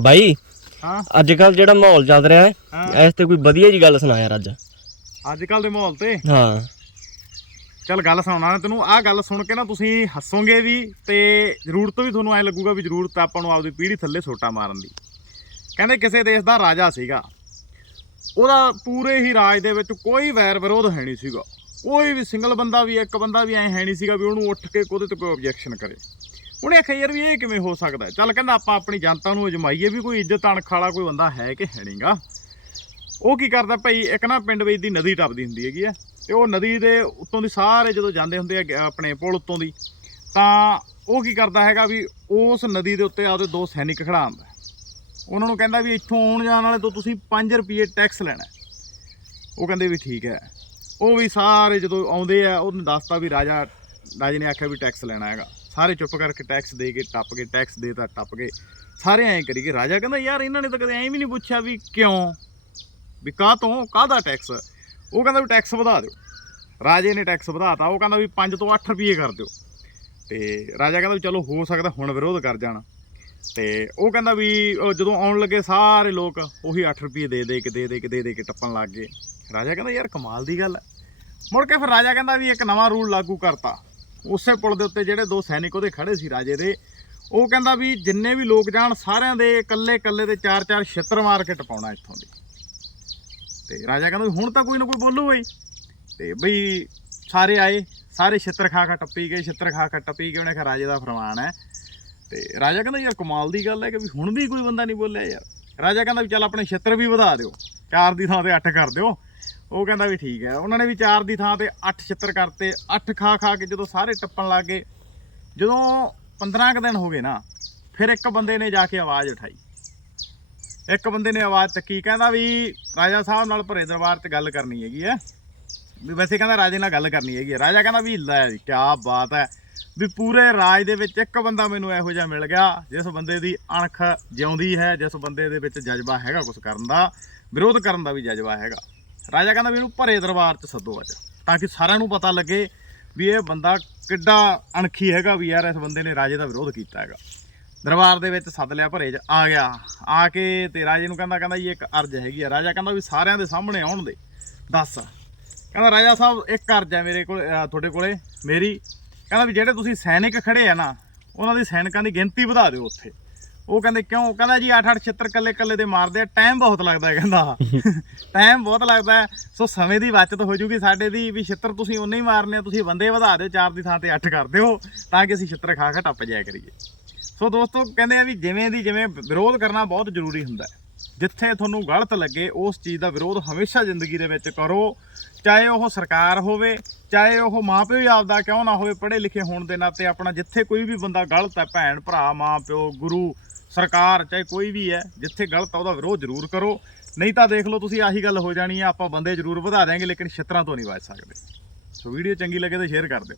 ਬਾਈ ਹਾਂ। ਅੱਜ ਕੱਲ ਜਿਹੜਾ ਮਾਹੌਲ ਚੱਲ ਰਿਹਾ ਹਾਂ। ਇਸ ਤੇ ਕੋਈ ਵਧੀਆ ਜੀ ਗੱਲ ਸੁਣਾ ਯਾਰ ਅੱਜ। ਅੱਜ ਕੱਲ ਦੇ ਮਾਹੌਲ ਤੇ? ਹਾਂ। ਚੱਲ ਗੱਲ ਸੁਣਾਉਣਾ ਤੈਨੂੰ ਆਹ ਗੱਲ ਸੁਣ ਕੇ ਨਾ ਤੁਸੀਂ ਹੱਸੋਗੇ ਵੀ ਤੇ ਜ਼ਰੂਰਤ ਵੀ ਤੁਹਾਨੂੰ ਐ ਲੱਗੂਗਾ ਵੀ ਜ਼ਰੂਰਤ ਆਪਾਂ ਨੂੰ ਆਪਦੀ ਪੀੜ੍ਹੀ ਥੱਲੇ ਸੋਟਾ ਮਾਰਨ ਦੀ। ਕਹਿੰਦੇ ਕਿਸੇ ਦੇਸ਼ ਦਾ ਰਾਜਾ ਸੀਗਾ। ਉਹਦਾ ਪੂਰੇ ਹੀ ਰਾਜ ਦੇ ਵਿੱਚ ਕੋਈ ਵੈਰ ਵਿਰੋਧ ਹੈ ਨਹੀਂ ਸੀਗਾ। ਕੋਈ ਵੀ ਸਿੰਗਲ ਬੰਦਾ ਵੀ ਇੱਕ ਬੰਦਾ ਵੀ ਐ ਹੈ ਨਹੀਂ ਸੀਗਾ ਵੀ ਉਹਨੂੰ ਉੱਠ ਕੇ ਉਹਦੇ ਤੇ ਕੋਈ ਆਬਜੈਕਸ਼ਨ ਕਰੇ। ਉਹਨੇ ਆਖਿਆ, ਯਾਰ ਵੀ ਇਹ ਕਿਵੇਂ ਹੋ ਸਕਦਾ ਚੱਲ ਕਹਿੰਦਾ, ਆਪਾਂ ਆਪਣੀ ਜਨਤਾ ਨੂੰ ਅਜਮਾਈਏ ਵੀ ਕੋਈ ਇੱਜ਼ਤ ਅਣਖ ਵਾਲਾ ਕੋਈ ਬੰਦਾ ਹੈ ਕਿ ਹੈ ਨਹੀਂਗਾ ਉਹ ਕੀ ਕਰਦਾ ਭਾਈ, ਇੱਕ ਨਾ ਪਿੰਡ ਵਿੱਚ ਦੀ ਨਦੀ ਟੱਪਦੀ ਹੁੰਦੀ ਹੈਗੀ ਆ ਤੇ ਉਹ ਨਦੀ ਦੇ ਉੱਤੋਂ ਦੀ ਸਾਰੇ ਜਦੋਂ ਜਾਂਦੇ ਹੁੰਦੇ ਆ ਆਪਣੇ ਪੁਲ ਉੱਤੋਂ ਦੀ, ਤਾਂ ਉਹ ਕੀ ਕਰਦਾ ਹੈਗਾ ਵੀ ਉਸ ਨਦੀ ਦੇ ਉੱਤੇ ਆਪਦੇ ਦੋ ਸੈਨਿਕ ਖੜਾ ਖੜਾਉਂਦਾ ਉਹਨਾਂ ਨੂੰ ਕਹਿੰਦਾ ਵੀ ਇੱਥੋਂ ਆਉਣ ਜਾਣ ਵਾਲੇ ਤੋਂ ਤੁਸੀਂ 5 ਰੁਪਏ ਟੈਕਸ ਲੈਣਾ। ਉਹ ਕਹਿੰਦੇ ਵੀ ਠੀਕ ਹੈ। ਉਹ ਵੀ ਸਾਰੇ ਜਦੋਂ ਆਉਂਦੇ ਆ, ਉਹਨੇ ਦੱਸਤਾ ਵੀ ਰਾਜਾ, ਰਾਜੇ ਨੇ ਆਖਿਆ ਵੀ ਟੈਕਸ ਲੈਣਾ ਹੈਗਾ। ਸਾਰੇ ਚੁੱਪ ਕਰਕੇ ਟੈਕਸ ਦੇ ਕੇ ਟੱਪ ਗਏ ਟੈਕਸ ਦੇ ਦੇਤਾ ਟੱਪ ਗਏ। ਸਾਰੇ ਐਂ ਕਰੀ ਗਏ। ਰਾਜਾ ਕਹਿੰਦਾ, ਯਾਰ ਇਹਨਾਂ ਨੇ ਤਾਂ ਕਦੇ ਐਂ ਵੀ ਨਹੀਂ ਪੁੱਛਿਆ ਵੀ ਕਿਉਂ? ਵੀ ਕਾਹ ਤੋਂ? ਕਾਹਦਾ ਟੈਕਸ ਉਹ ਕਹਿੰਦਾ ਵੀ ਟੈਕਸ ਵਧਾ ਦਿਓ। ਰਾਜੇ ਨੇ ਟੈਕਸ ਵਧਾਤਾ। ਉਹ ਕਹਿੰਦਾ ਵੀ 5 ਤੋਂ 8 ਰੁਪਏ ਕਰ ਦਿਓ। ਤੇ ਰਾਜਾ ਕਹਿੰਦਾ ਵੀ ਚਲੋ ਹੋ ਸਕਦਾ ਹੁਣ ਵਿਰੋਧ ਕਰ ਜਾਣ। ਤੇ ਉਹ ਕਹਿੰਦਾ ਵੀ ਜਦੋਂ ਆਉਣ ਲੱਗੇ ਸਾਰੇ ਲੋਕ, ਉਹੀ 8 ਰੁਪਏ ਦੇ ਦੇ ਕੇ, ਦੇ ਦੇ ਕੇ, ਦੇ ਦੇ ਕੇ ਟੱਪਣ ਲੱਗ ਗਏ। ਰਾਜਾ ਕਹਿੰਦਾ, ਯਾਰ ਕਮਾਲ ਦੀ ਗੱਲ ਹੈ। ਮੁੜ ਕੇ ਫਿਰ ਰਾਜਾ ਕਹਿੰਦਾ ਵੀ ਇੱਕ ਨਵਾਂ ਰੂਲ ਲਾਗੂ ਕਰਤਾ। ਉਸੇ ਪੁਲ ਦੇ ਉੱਤੇ ਜਿਹੜੇ ਦੋ ਸੈਨਿਕ ਉਹਦੇ ਖੜੇ ਸੀ ਰਾਜੇ ਦੇ, ਉਹ ਕਹਿੰਦਾ ਵੀ ਜਿੰਨੇ ਵੀ ਲੋਕ ਜਾਣ ਸਾਰਿਆਂ ਦੇ ਇਕੱਲੇ ਇਕੱਲੇ ਦੇ ਚਾਰ ਚਾਰ ਛਿੱਤਰ ਮਾਰ ਕੇ ਟਪਾਉਣਾ ਇੱਥੋਂ ਦੀ। ਤੇ ਰਾਜਾ ਕਹਿੰਦਾ ਵੀ ਹੁਣ ਤਾਂ ਕੋਈ ਨਾ ਕੋਈ ਬੋਲੂ ਬਈ। ਤੇ ਬਈ ਸਾਰੇ ਆਏ, ਸਾਰੇ ਛਿੱਤਰ ਖਾ ਖਾ ਟੱਪੀ ਗਏ, ਛਿੱਤਰ ਖਾ ਖਾ ਟੱਪੀ ਗਏ, ਉਹਨੇ ਕਿਹਾ ਰਾਜੇ ਦਾ ਫਰਮਾਨ ਹੈ। ਤੇ ਰਾਜਾ ਕਹਿੰਦਾ ਯਾਰ ਕਮਾਲ ਦੀ ਗੱਲ ਹੈ ਕਿ ਵੀ ਹੁਣ ਵੀ ਕੋਈ ਬੰਦਾ ਨਹੀਂ ਬੋਲਿਆ ਯਾਰ। ਰਾਜਾ ਕਹਿੰਦਾ ਵੀ ਚੱਲ ਆਪਣੇ ਛਿੱਤਰ ਵੀ ਵਧਾ ਦਿਓ, ਚਾਰ ਦੀ ਥਾਂ ਤੇ 8 ਕਰ ਦਿਓ। ਉਹ ਕਹਿੰਦਾ ਵੀ ਠੀਕ ਹੈ। ਉਹਨਾਂ ਨੇ ਵੀ ਚਾਰ ਦੀ ਥਾਂ ਤੇ 8 ਛਿੱਤਰ ਕਰਤੇ 8 ਖਾ ਖਾ ਕੇ ਜਦੋਂ ਸਾਰੇ ਟੱਪਣ ਲੱਗ ਗਏ, ਜਦੋਂ 15 ਕੁ ਦਿਨ ਹੋ ਗਏ ਨਾ, ਫਿਰ ਇੱਕ ਬੰਦੇ ਨੇ ਜਾ ਕੇ ਆਵਾਜ਼ ਉਠਾਈ। ਇੱਕ ਬੰਦੇ ਨੇ ਆਵਾਜ਼ ਚੱਕੀ, ਕਹਿੰਦਾ ਵੀ ਰਾਜਾ ਸਾਹਿਬ ਨਾਲ ਭਰੇ ਦਰਬਾਰ 'ਚ ਗੱਲ ਕਰਨੀ ਹੈਗੀ ਹੈ। ਵੀ ਵੈਸੇ ਕਹਿੰਦਾ ਰਾਜੇ ਨਾਲ ਗੱਲ ਕਰਨੀ ਹੈਗੀ ਹੈ। ਰਾਜਾ ਕਹਿੰਦਾ ਵੀ ਲੈ ਜੀ ਕੀ ਬਾਤ ਹੈ। ਵੀ ਪੂਰੇ ਰਾਜ ਦੇ ਵਿੱਚ ਇੱਕ ਬੰਦਾ ਮੈਨੂੰ ਇਹੋ ਜਿਹਾ ਮਿਲ ਗਿਆ, ਜਿਸ ਬੰਦੇ ਦੀ ਅਣਖ ਜਿਉਂਦੀ ਹੈ, ਜਿਸ ਬੰਦੇ ਦੇ ਵਿੱਚ ਜਜ਼ਬਾ ਹੈਗਾ ਕੁਝ ਕਰਨ ਦਾ, ਵਿਰੋਧ ਕਰਨ ਦਾ ਵੀ ਜਜ਼ਬਾ ਹੈਗਾ। ਰਾਜਾ ਕਹਿੰਦਾ ਵੀ ਇਹਨੂੰ ਭਰੇ ਦਰਬਾਰ 'ਚ ਸੱਦੋ ਅੱਜ, ਤਾਂ ਕਿ ਸਾਰਿਆਂ ਨੂੰ ਪਤਾ ਲੱਗੇ ਵੀ ਇਹ ਬੰਦਾ ਕਿੱਡਾ ਅਣਖੀ ਹੈਗਾ ਵੀ ਯਾਰ ਇਸ ਬੰਦੇ ਨੇ ਰਾਜੇ ਦਾ ਵਿਰੋਧ ਕੀਤਾ ਹੈਗਾ। ਦਰਬਾਰ ਦੇ ਵਿੱਚ ਸੱਦ ਲਿਆ, ਭਰੇ 'ਚ ਆ ਗਿਆ। ਆ ਕੇ ਤੇ ਰਾਜੇ ਨੂੰ ਕਹਿੰਦਾ ਕਹਿੰਦਾ ਜੀ ਇੱਕ ਅਰਜ਼ ਹੈਗੀ ਆ। ਰਾਜਾ ਕਹਿੰਦਾ ਵੀ ਸਾਰਿਆਂ ਦੇ ਸਾਹਮਣੇ ਆਉਣ ਦੇ, ਦੱਸ। ਕਹਿੰਦਾ, ਰਾਜਾ ਸਾਹਿਬ, ਇੱਕ ਅਰਜ਼ ਹੈ ਮੇਰੇ ਕੋਲ ਤੁਹਾਡੇ ਕੋਲੇ, ਮੇਰੀ। ਕਹਿੰਦਾ ਵੀ ਜਿਹੜੇ ਤੁਸੀਂ ਸੈਨਿਕ ਖੜੇ ਆ ਨਾ, ਉਹਨਾਂ ਦੀ ਸੈਨਿਕਾਂ ਦੀ ਗਿਣਤੀ ਵਧਾ ਦਿਓ ਉੱਥੇ। ਉਹ ਕਹਿੰਦੇ ਕਿਉਂ? ਕਹਿੰਦਾ ਜੀ 8-8 ਛਿੱਤਰ ਕੱਲੇ ਕੱਲੇ ਦੇ ਮਾਰਦੇ ਆ ਟਾਈਮ ਬਹੁਤ ਲੱਗਦਾ ਹੈ ਕਹਿੰਦਾ। ਟਾਈਮ ਬਹੁਤ ਲੱਗਦਾ ਸੋ ਸਮੇਂ ਦੀ ਬਚਤ ਹੋ ਜੂਗੀ ਸਾਡੇ ਦੀ ਵੀ ਛਿੱਤਰ ਤੁਸੀਂ ਉਨੇ ਹੀ ਮਾਰਨੇ ਆ ਤੁਸੀਂ ਬੰਦੇ ਵਧਾ ਦਿਓ ਚਾਰ ਦੀ ਥਾਂ ਤੇ 8 ਕਰ ਦਿਓ ਤਾਂ ਕਿ ਅਸੀਂ ਛਿੱਤਰ ਖਾ ਖਾ ਟੱਪ ਜਾਇਆ ਕਰੀਏ। ਸੋ ਦੋਸਤੋ ਕਹਿੰਦੇ ਆ ਵੀ ਜਿਵੇਂ ਦੀ ਜਿਵੇਂ ਵਿਰੋਧ ਕਰਨਾ ਬਹੁਤ ਜ਼ਰੂਰੀ ਹੁੰਦਾ ਹੈ। ਜਿੱਥੇ ਤੁਹਾਨੂੰ ਗਲਤ ਲੱਗੇ ਉਸ ਚੀਜ਼ ਦਾ ਵਿਰੋਧ ਹਮੇਸ਼ਾ ਜ਼ਿੰਦਗੀ ਦੇ ਵਿੱਚ ਕਰੋ। ਚਾਹੇ ਉਹ ਸਰਕਾਰ ਹੋਵੇ ਚਾਹੇ ਉਹ ਮਾਪਿਓ ਹੀ ਆਪਦਾ ਕਿਉਂ ਨਾ ਹੋਵੇ ਪੜ੍ਹੇ ਲਿਖੇ ਹੋਣ ਦੇ ਨਾਤੇ ਆਪਣਾ ਜਿੱਥੇ ਕੋਈ ਵੀ ਬੰਦਾ ਗਲਤ ਹੈ ਭੈਣ ਭਰਾ ਮਾਪਿਓ ਗੁਰੂ ਸਰਕਾਰ, ਚਾਹੇ ਕੋਈ ਵੀ ਹੈ, ਜਿੱਥੇ ਗਲਤ ਆ ਉਹਦਾ ਵਿਰੋਧ ਜ਼ਰੂਰ ਕਰੋ। ਨਹੀਂ ਤਾਂ ਦੇਖ ਲਓ ਤੁਸੀਂ, ਆਹੀ ਗੱਲ ਹੋ ਜਾਣੀ ਹੈ ਆਪਾਂ ਬੰਦੇ ਜ਼ਰੂਰ ਵਧਾ ਦਿਆਂਗੇ, ਲੇਕਿਨ ਛਿੱਤਰਾਂ ਤੋਂ ਨਹੀਂ ਬਚ ਸਕਦੇ। ਸੋ ਵੀਡੀਓ ਚੰਗੀ ਲੱਗੇ ਤਾਂ ਸ਼ੇਅਰ ਕਰ ਦਿਓ।